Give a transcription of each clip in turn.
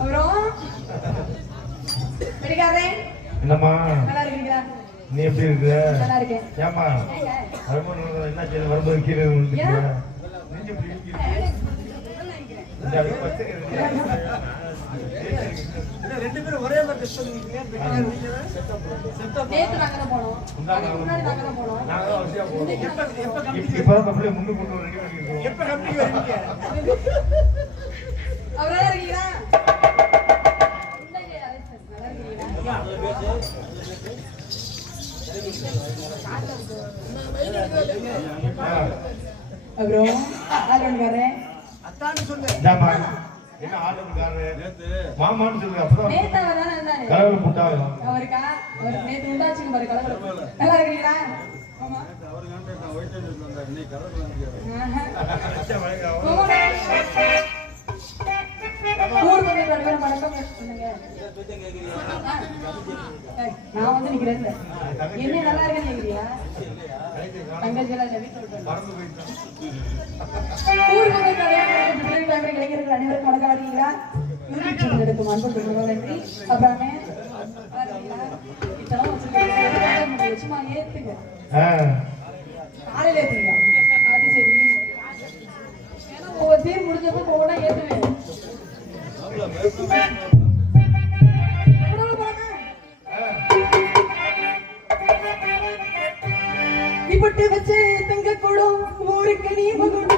அப்புறம் பிடிக்காதே என்னம்மா நல்லா இருக்கீங்களா? நீ எப்படி இருக்க? நல்லா இருக்கேன். ஏமா என்ன செய்ய வரும்போது கீழே ரெண்டு பேரும் ஒரே மாதிரி டெஸ்ட் பண்ணிருக்கீங்க. நேத்து நாங்க தான் போனோம். முன்னாடி நாங்க தான் போனோம். இப்ப அப்படியே முன்னு கொண்டு ரெடி பண்ணிருக்கோம். எப்ப கம்பெனி வரீங்க? அவரா இருக்கீங்களா? நல்லா இருக்கீங்களா? அப்புறம் ஆல்ரவுண்டர் அத்தான்னு சொல்லு. ஜாமா என்ன ஆல்ரவுண்டர் நேத்து மாமான்னு சொல்லுங்க அப்பதான் நேத்து அவர்தானே இருந்தாரு. கலவல புட்டாங்க அவருக்கா அவர் நேத்து உண்டாச்சுங்க பாரு கலவல. நல்லா இருக்கீங்களா? ஆமா அவர் காண்டே ஒயிட் ஹேண்ட் வந்தாரு. நீ கலர்ல ஊர் வந்து ரெண்டு வணக்கம் சொல்லுங்க. நான் வந்து நிக்கிறேன். என்ன நல்லா இருக்கேன்னு கேக்குறியா? தங்கச்சில வீட்டுல மறந்து போயிட்டான். ஊர் வந்து கல்யாணம் இளைஞர்கள் அனைவருக்கும் வணக்கம் இருக்கீங்களா? எடுக்கும் அன்பு நன்றி. அப்புறமே இதெல்லாம் வச்சிருக்கேன் சும்மா ஏத்துங்க. காலையில ஏத்துங்க. அது சரி. ஏன்னா ஒவ்வொரு சீர் முடிஞ்சப்ப போனா ஏத்துவேன். இப்பட்டு வச்சு தங்க கூடும் ஊருக்கு நீ மகுடும்.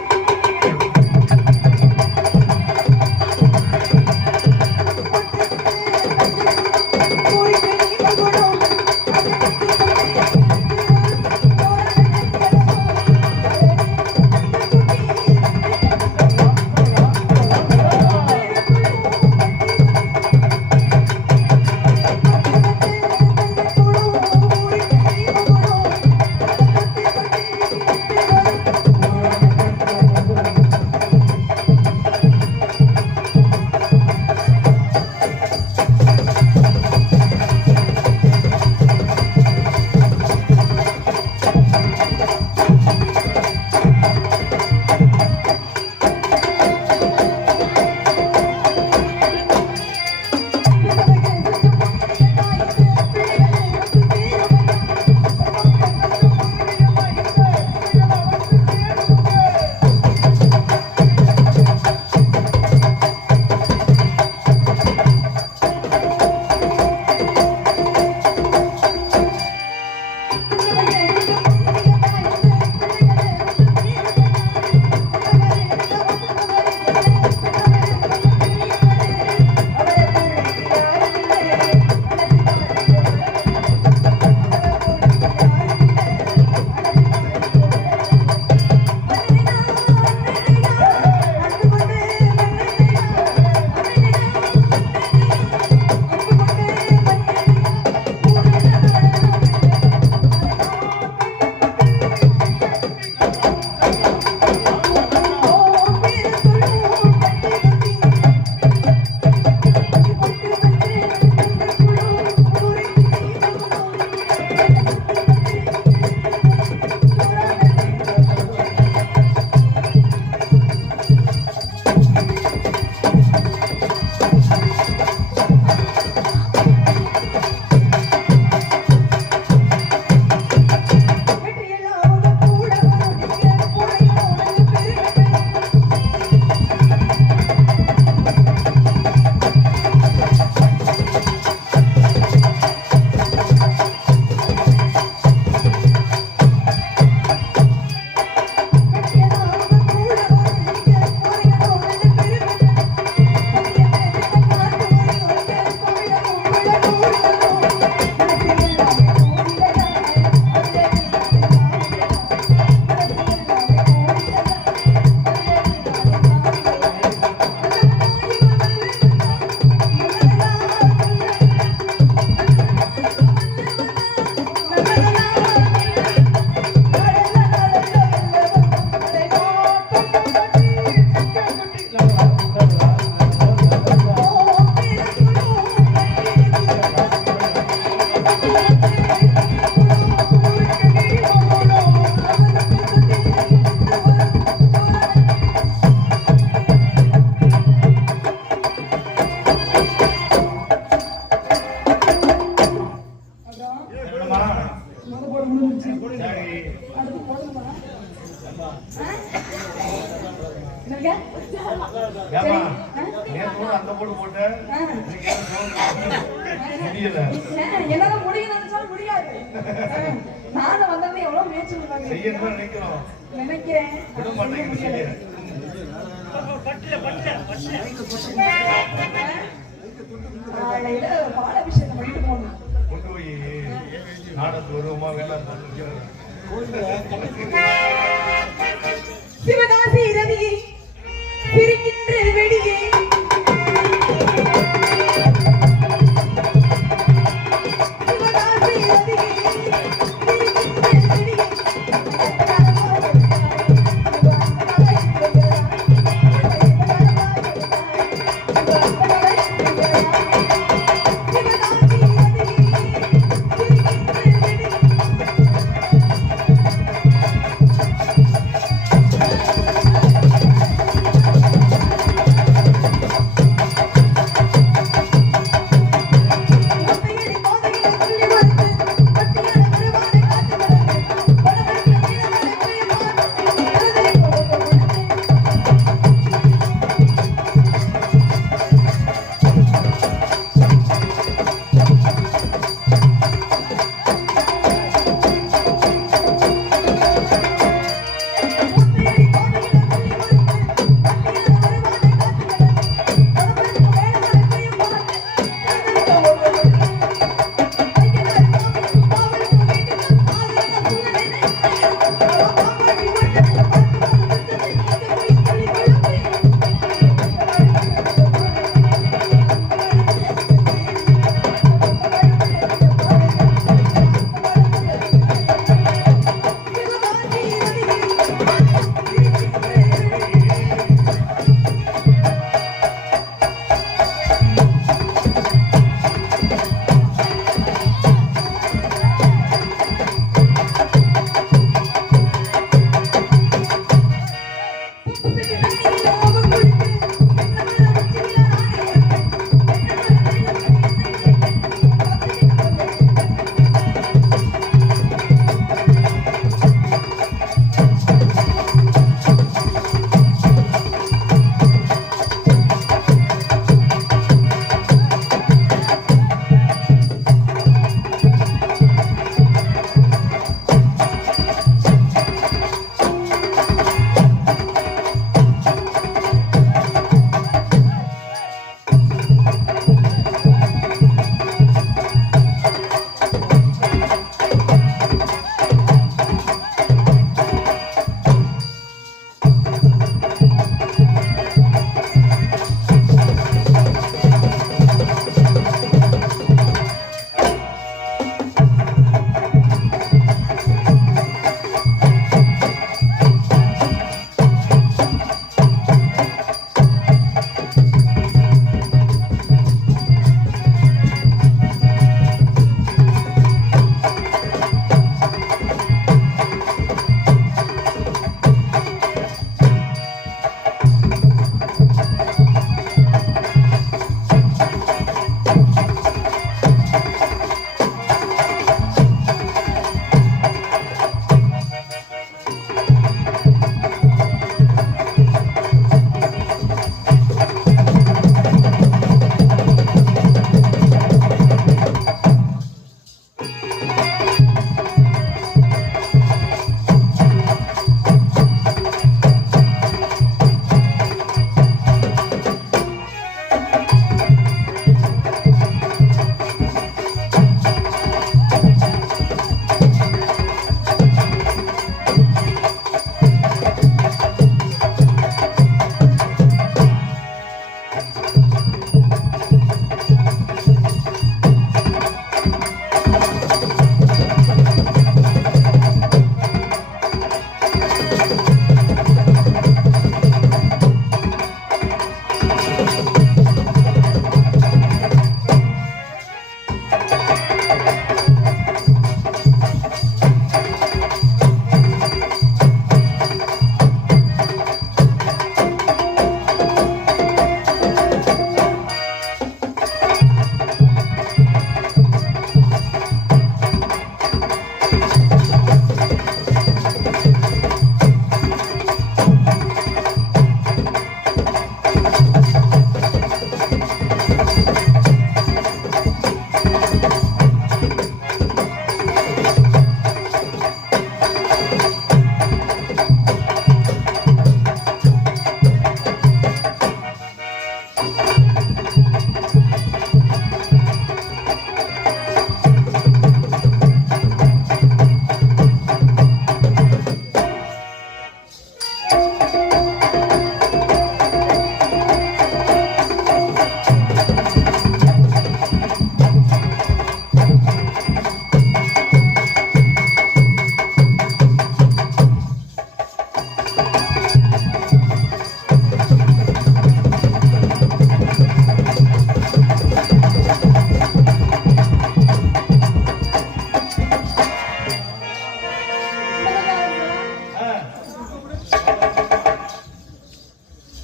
இருக்கா? ஏமா சரி. நேத்து கூட அந்த போட்டு போட்டு இன்னைக்கு ஏன் முடியல என்னால முடியும் நினைச்சாலும் முடியாது. நானும் வந்தவங்க எவ்வளவு முயற்சி பண்ணுவாங்க செய்யணும்னு நினைக்கிறோம் நினைக்கிறேன். விட மாட்டேங்குது செய்ய காலையில பாலாபிஷேகம் பண்ணிட்டு போகணும். கொண்டு போய் நாடகத்து வருவோமா வேலை சிவகாசி ரவியே சிரிக்கின்ற வெடியே சிவகாசி ரவியே சிரிக்கின்ற வெடியே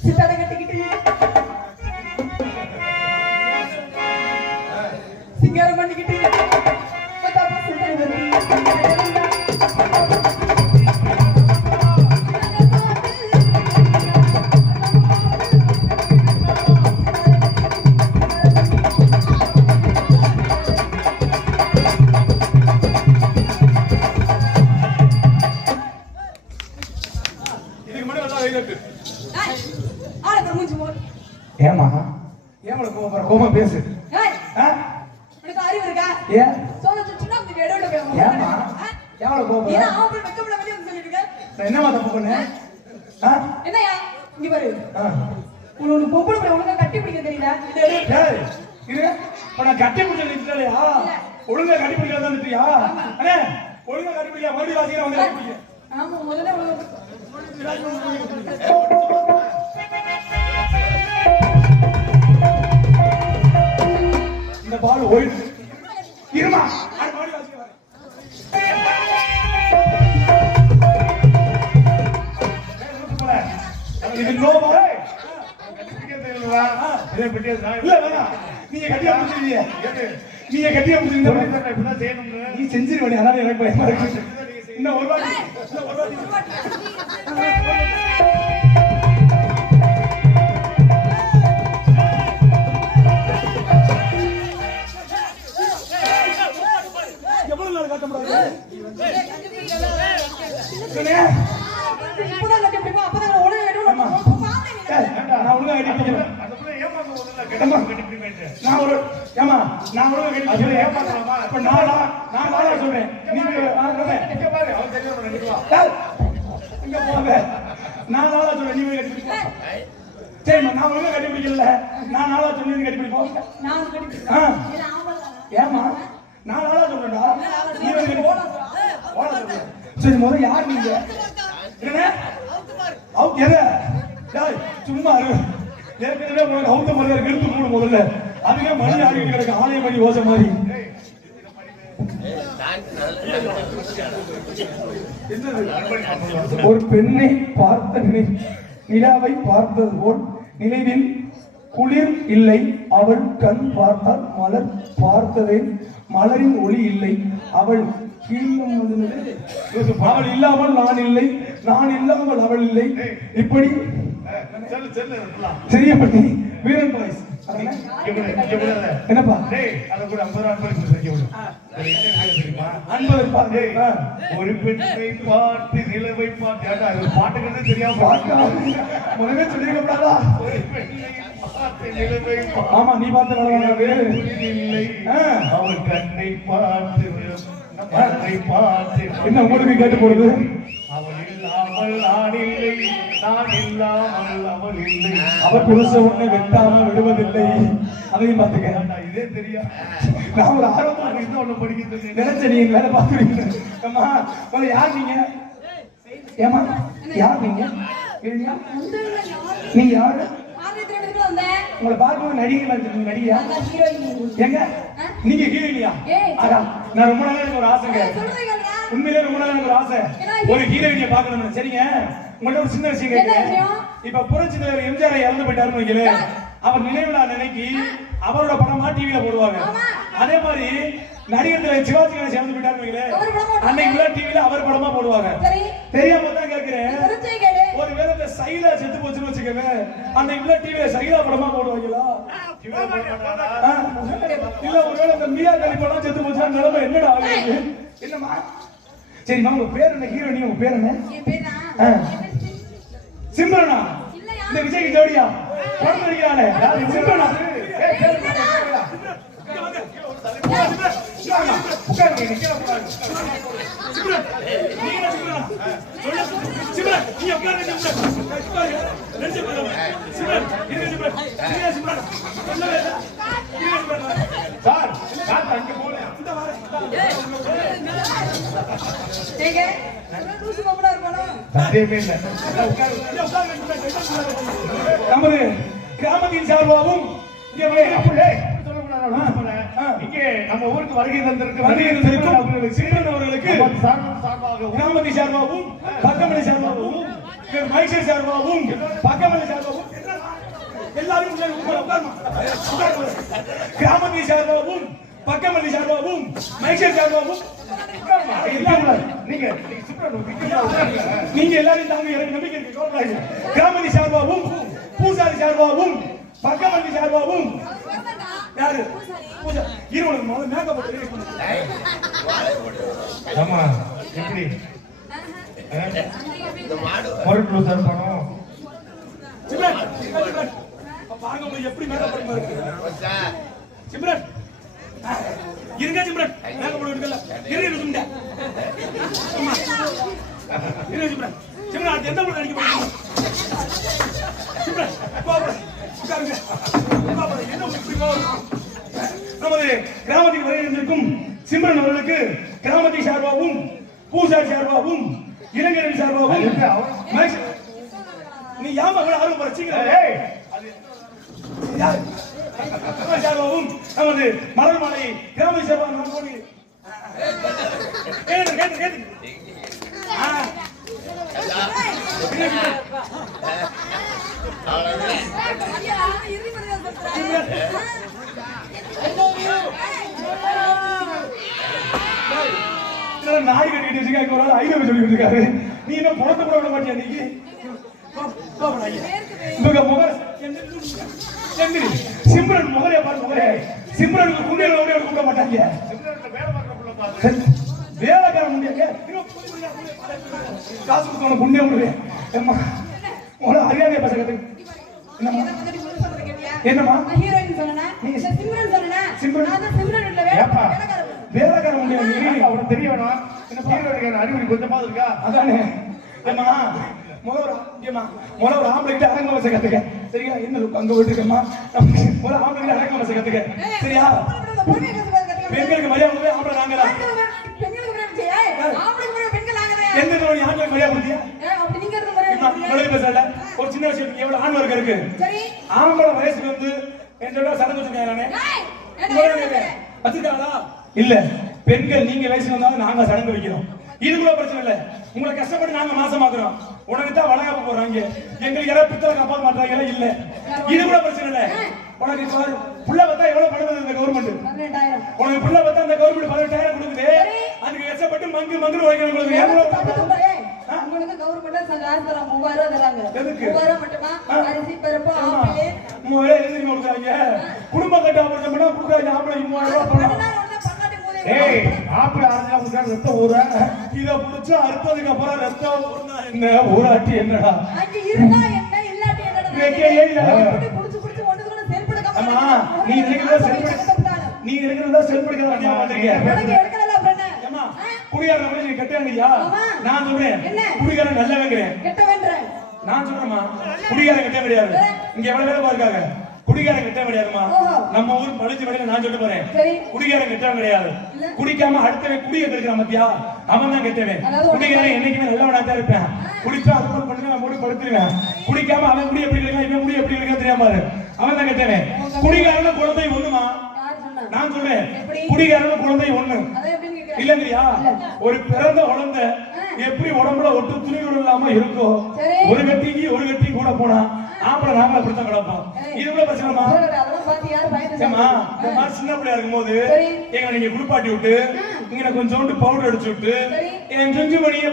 சித்தாடை கட்டிக்கிட்டு சிங்காரம் பண்ணிக்கிட்டு பத்தாப்பா சித்தாடை கட்டி ஏமா ஏமல கோமா பேசு உனக்கு அறிவு இருக்கா ஏன் சோதனை சின்ன அந்த இடோட போய் ஏமா ஏமல கோமா ஏன்னா அவன் வெக்கப்பட வெளிய வந்து சொல்லிட்டு நான் என்னமா தப்பு பண்ணேன் என்னையா இங்க பாரு உனக்கு பொம்பளை பிள்ளை ஒழுங்கா கட்டி பிடிக்க தெரியல டேய் இது இப்ப நான் கட்டி பிடிச்ச நிக்கலையா ஒழுங்கா கட்டி பிடிக்கல தான் நிக்கியா அண்ணே ஒழுங்கா கட்டி பிடிக்கல மறுபடியும் வாசிக்கிற வந்து கட்டி பிடிக்க ஆமா முதல்ல இந்த பால் ஓய்டு இருமா அது மறுபடியும் வாசிக்க வரேன் இது நோ பால் இல்ல வேணாம் நீங்க கட்டியா முடிச்சிருவீங்க நீங்க கட்டியா முடிச்சிருந்தா நீ செஞ்சிருவீங்க அதனால எனக்கு பயமா இருக்கு இன்னும் ஒரு வாட்டி எவ்வளவு நாள் கட்ட முடியாது இப்பதான் கட்டி பிடிப்பா அப்பதான் உடனே எடுவோம் நான் ஒழுங்கா கட்டி பிடிக்கிறேன் நான் ஒரு ஏமா நான் ஒழுங்கா கட்டி பிடிக்கிறேன் ஏமாத்தலாமா இப்ப நான் வாடா சொல்றேன் நீங்க பாரு அவன் தெரியும் இங்க போங்க நான் நாளா சொல்றேன் நீங்க கட்டி பிடிப்பா சரிம்மா நான் ஒழுங்கா கட்டி பிடிக்கல நான் நாளா சொல்லி கட்டி பிடிப்போம் நான் கட்டி பிடிப்பேன் ஏமா நான் நாளா சொல்றேன்டா சரி முதல்ல யார் நீங்க என்ன அவுட் எத டேய் சும்மா இரு ஏற்கனவே உங்களுக்கு அவுத்த மாதிரி எடுத்து மூடு முதல்ல அதுவே மணி ஆடிட்டு கிடக்கு ஆலய மணி ஓசை மாதிரி ஒரு பெண்ணை பார்த்த நிலாவை பார்த்தது போல் நினைவில் குளிர் இல்லை அவள் கண் பார்த்தால் மலர் பார்த்ததே மலரின் ஒளி இல்லை அவள் அவள் இல்லாமல் நான் இல்லை நான் இல்லாமல் அவள் இல்லை இப்படி தெரியப்பட்டி வீரன் பாய்ஸ் என்னப்பா ஒரு பெண்ணை பார்த்து நிலவை பார்த்து பாட்டுக்கிறது தெரியாம முதவே சொல்லிருக்கப்படாதா ஆமா நீ பார்த்து இல்லை அவள் கண்ணை பார்த்து என்ன உங்களுக்கு கேட்டு போறது அவள் இல்லாமல் நான் இல்லை நான் இல்லாமல் அவள் இல்லை அவர் புருஷ உடனே வெட்டாம விடுவதில்லை அதையும் பார்த்துக்க இதே தெரியா நான் ஒரு ஆர்வமா இன்னும் ஒண்ணு படிக்கிறது நினைச்ச நீங்க வேலை பார்க்குறீங்க அம்மா உங்களை யார் நீங்க ஏமா யார் நீங்க நீங்க யாரு உங்களை பார்க்க நடிகை நடிகையா எங்க நீங்க ஹீரோயினியா அதான் நான் ரொம்ப நாளா எனக்கு ஒரு ஆசைங்க உண்மையிலே ரொம்ப நாளா எனக்கு ஒரு ஆசை ஒரு ஹீரோயினியை பார்க்கணும் சரிங்க உங்கள்ட்ட ஒரு சின்ன விஷயம் கேட்கிறேன் இப்ப புரட்சி தலைவர் எம்ஜிஆர் இறந்து போயிட்டாருன்னு வைக்கல அவர் நினைவுலா நினைக்கி அவரோட படமா டிவில போடுவாங்க அதே மாதிரி நடிகர் தலைவர் சிவாஜி கணேசன் இறந்து போயிட்டாருன்னு வைக்கல அன்னைக்கு டிவில அவர் படமா போடுவாங்க தெரியாம தான் கேட்கிறேன் ஒருவேளை இந்த சைலா செத்து போச்சுன்னு வச்சுக்கவே அந்த இவ்வளவு டிவில சைலா படமா போடுவாங்களா இல்ல ஒருவேளை இந்த மியா கலிபடம் செத்து போச்சுன்னா நிலைமை என்னடா ஆகுது என்னமா சரிம்மா உங்க பேர் என்ன ஹீரோயினி உங்க பேர் என்ன சிம்ரனா இந்த விஜய்க்கு ஜோடியா படம் நடிக்கிறானே சிம்ரனா நமது கிராமத்தின் சார்பாகவும் இங்கே நம்ம ஊருக்கு வருகை தந்திருக்கும் அவர்களுக்கு கிராமத்தின் சார்பாகவும் பக்கமலை சார்பாகவும் மைசூர் சார்பாகவும் பக்கமலை சார்பாகவும் கிராமத்தை சார்பாகவும் பக்கமல்லி சார்பாகவும் மைசூர் சார்பாகவும் நீங்க எல்லாரும் தாங்க எனக்கு நம்பிக்கை இருக்கு. கிராமதி சார்பாகவும் பூசாரி சார்பாகவும் பக்கமல்லி சார்பாகவும் யாரு இருவரும் முதல்ல மேக்கப் போட்டு ஆமா எப்படி மறுபடியும் சார் பணம் பாருங்க எப்படி மேக்கப் பண்ணுங்க சிம்ரன் இருங்க சிம்ரன் மேக்கப் போடுங்க இருங்க இருங்க சிம்ரன் சிம்ரன் அது எந்த படம் நடிக்க போறீங்க சிம்ரன் பாப்பா உட்காருங்க பாப்பா என்ன இப்படி போறோம் நமது கிராமத்தில் வரை இருந்திருக்கும் சிம்ரன் அவர்களுக்கு கிராமத்தை சார்பாகவும் பூசாரி சார்பாகவும் இளைஞரணி சார்பாகவும் நீ யாம ஆர்வம் பறிச்சீங்க சார்பாகவும் நமது மலர் மாலை கிராம சார்பாக நான் போனி நாய் கட்டிட்டு வச்சுக்க ஒரு ஆள் ஐடியா சொல்லி கொடுத்துருக்காரு. நீ என்ன பணத்தை கூட விட மாட்டியா நீ சிம்ரன் முகலைய பாரு முகலே சிம்ரனுக்கு குண்டியில ஓடி கூப்பிட மாட்டாங்க வேலைக்கார முடியாங்க காசு கொடுத்தவன குண்டிய விடுவேன் அறியாதே பேச கத்து என்னமா ஹீரோயின் சொன்னா சிம்ரன் சொன்னா சிம்ரன் இல்ல வேலைக்கார முடியாது அவனுக்கு தெரிய வேணாம் என்ன அறிவுரை கொஞ்சமாவது இருக்கா அதானே ஏமா முதல்ல ஒரு ஆம்பளைக்கு அரங்க வச கத்துக்க சரியா என்ன அங்க விட்டுருக்கமா ஒரு ஆம்பளைக்கு அரங்க வச கத்துக்க சரியா பெண்களுக்கு மரியாதை ஆம்பளை நாங்களா எந்த ஆண்களுக்கு மரியாதை கொடுத்தியா ஒரு சின்ன விஷயம் எவ்வளவு ஆண் வர்க்கம் இருக்கு ஆம்பளை வயசுக்கு வந்து என்னோட சடங்கு வச்சிருக்காங்க வச்சிருக்காங்களா இல்ல பெண்கள் நீங்க வயசுக்கு வந்தாலும் நாங்க சடங்கு வைக்கிறோம் இது கூட பிரச்சனை இல்ல உங்களை கஷ்டப்பட்டு நாங்க மாசமாக்குறோம் உனக்கு தான் வளகாப்பு போடுறாங்க எங்களுக்கு யாராவது பித்தளை காப்பாற்ற மாட்டாங்க இல்ல இது கூட பிரச்சனை இல்ல உனக்கு புள்ள பார்த்தா எவ்வளவு பணம் இந்த கவர்மெண்ட் உனக்கு புள்ள பார்த்தா அந்த கவர்மெண்ட் 18,000 கொடுக்குது அதுக்கு கஷ்டப்பட்டு மங்கு உழைக்கணும் உங்களுக்கு உங்களுக்கு கவர்மெண்ட் காசு தராங்க 3000 தராங்க 3000 மட்டுமா அரிசி பருப்பு ஆப்பிள் 3000 எழுதி கொடுக்குறாங்க குடும்ப கட்ட ஆபரேஷன் பண்ணா கொடுக்குறாங்க ஆப்பிள் 3000 பணம் ஏய் ஆப்பிள் ஆரஞ்சா உங்க ரத்தம் ஊற இத புடிச்சு அறுத்ததுக்கு அப்புறம் ரத்தம் ஊறனா என்ன ஊராட்டி என்னடா அங்க இருந்தா என்ன இல்லாட்டி என்னடா புடிச்சு ஒண்ணுக்கு செல்படுக்க அம்மா நீ இருக்கிறதா செல்படுக்க வண்டியா வந்திருக்கீங்க எனக்கு எடுக்கல அப்பறன அம்மா குடியார மாதிரி நீ கட்டேங்கயா நான் சொல்றேன் குடியார நல்லவங்கறேன் கெட்டவன்றேன் நான் சொல்றேன்மா குடியார கட்ட முடியாது இங்க எவ்வளவு பேர் பாருங்க குடிகாரன் கிட்ட கிடையாதுமா நம்ம ஊர் பழிச்சு வரையில நான் சொல்லிட்டு போறேன் குடிகாரன் கிட்டவன் கிடையாது குடிக்காம அடுத்தவன் குடிய இருக்கிறான் மத்தியா அவன் தான் கெட்டவன் குடிகாரன் என்னைக்குமே நல்லவனா தான் இருப்பேன் குடிச்சா அது போல பண்ணுங்க நான் மூடி படுத்துருவேன் குடிக்காம அவன் குடி எப்படி இருக்கான் இவன் குடி எப்படி இருக்கா தெரியாம அவன் தான் கெட்டவன் குடிகாரன் குழந்தை ஒண்ணுமா நான் சொல்றேன் குடிகாரன் குழந்தை ஒண்ணு இல்லங்கறியா ஒரு பிறந்த குழந்தை எப்படி உடம்புல ஒட்டு துணிகள் இல்லாம இருக்கும் ஒரு கட்டி கூட போனா ஆம்பளை நாம அப்படித்தான் கிடப்போம் இது கூட பிரச்சனைமா சின்ன பிள்ளையா இருக்கும்போது எங்க நீங்க குளிப்பாட்டி விட்டு இங்க கொஞ்சோண்டு பவுடர் அடிச்சு விட்டு என் செஞ்சு மணியே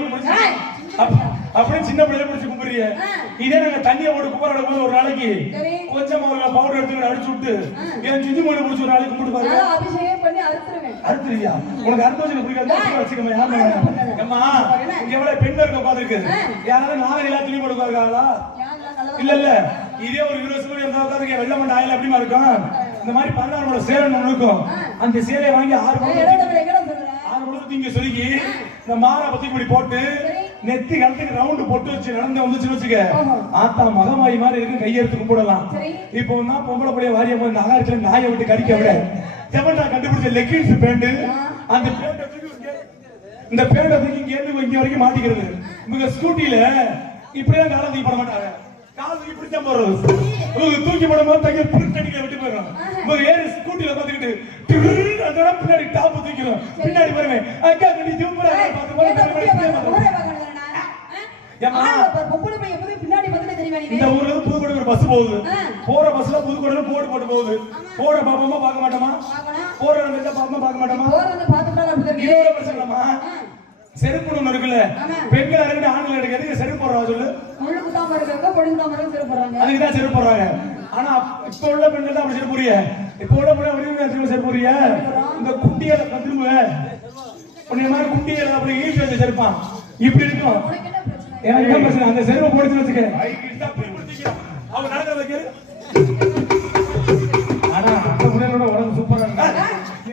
அப்படியே சின்ன பிள்ளைய பிடிச்சு கும்பிடுறீங்க இதே நாங்க தண்ணியை போட்டு கும்பிட போது ஒரு நாளைக்கு கொஞ்சம் பவுடர் எடுத்து அடிச்சு விட்டு என் செஞ்சு மணி பிடிச்சி ஒரு நாளைக்கு கும்பிட்டு பாருங்க அறுத்துருவியா உனக்கு அறுத்து வச்சு பிடிக்காது வச்சுக்கமா யாருமா அம்மா எவ்வளவு பெண்கள் இருக்க உட்காந்துருக்கு யாராவது நாங்க எல்லா துணி போட்டு உட்காருக்காங்களா இல்ல இதே ஒரு 20 வருஷம் இருந்தா உட்காந்துருக்க வெள்ள மண்ட ஆயில எப்படிமா இருக்கும் இந்த மாதிரி 16 சேலை ஒண்ணு இருக்கும் அந்த சேலையை வாங்கி 6 முழுக்க இங்க சொல்லி இந்த மாரா பத்தி இப்படி போட்டு நெத்தி கழுத்துக்கு ரவுண்டு போட்டு வச்சு நடந்து வந்துச்சு வச்சுக்க ஆத்தா மகமாயி மாதிரி இருக்கு கையெடுத்து கும்பிடலாம் இப்போ நான் பொம்பளை பிள்ளைய வாரிய போய் இந்த ஆகாரத்துல நாயை விட்டு கடிக்க விட செவன்டா கண்டுபிடிச்ச லெக்கின்ஸ் பேண்ட் அந்த பேண்ட் இந்த பேண்ட் இங்க இருந்து இங்க வரைக்கும் மாட்டிக்கிறது இவங்க ஸ்கூட்டில இப்படிதான் காலம் தூக்கி போட மாட்டாங்க கால் தூக்கி பிடிச்சா போறது தூக்கி போடும்போது தைக்க பிரிண்ட் அடிக்க விட்டு போயிடும் இவங்க ஏறி ஸ்கூட்டில பார்த்துக்கிட்டு அதோட பின்னாடி டாப் தூக்கிடும் பின்னாடி போயிருவேன் அக்கா கட்டி ஜூம்பரா பார்த்து ஏமா பொம்பளை பையன் எப்பவுமே பின்னாடி வந்துட்டே தெரியுமா நீ? இந்த ஊர்ல இருந்து புதுக்கோட்டை ஒரு பஸ் போகுது. போற பஸ்ல புதுக்கோட்டையில போட்டு போகுது. போற பாப்பமா பார்க்க மாட்டோமா? போற வந்து பாப்பமா பார்க்க மாட்டோமா? போற வந்து பாத்துட்டால அப்படி இருக்கு. இதோட பிரச்சனைமா? செருப்பு ஒண்ணு இருக்குல்ல, பெண்கள் அரைக்கிட்ட ஆண்கள் எடுக்க எதுக்கு செருப்பு போடுறா சொல்லு? முள்ளு குத்தாம இருக்காங்க, பொடி குத்தாம இருக்காங்க செருப்பு போடுறாங்க. அதுக்கு தான் செருப்பு போடுறாங்க. ஆனா இப்ப உள்ள பெண்கள் தான் அப்படி செருப்பு போடுறிய. இப்ப உள்ள பெண்கள் அப்படி செருப்பு போடுறிய. இந்த குட்டியால திரும்ப உன்னை மாதிரி குட்டியால அப்படி ஈஸி வச்ச செருப்பான் இப்படி இருக்கும். உனக்கு என்ன பிரச்சனை? எனக்கு என்ன பிரச்சனை? அந்த செருப்பை போடுச்சு வச்சுக்க அவன் நடக்கிறத கேளு.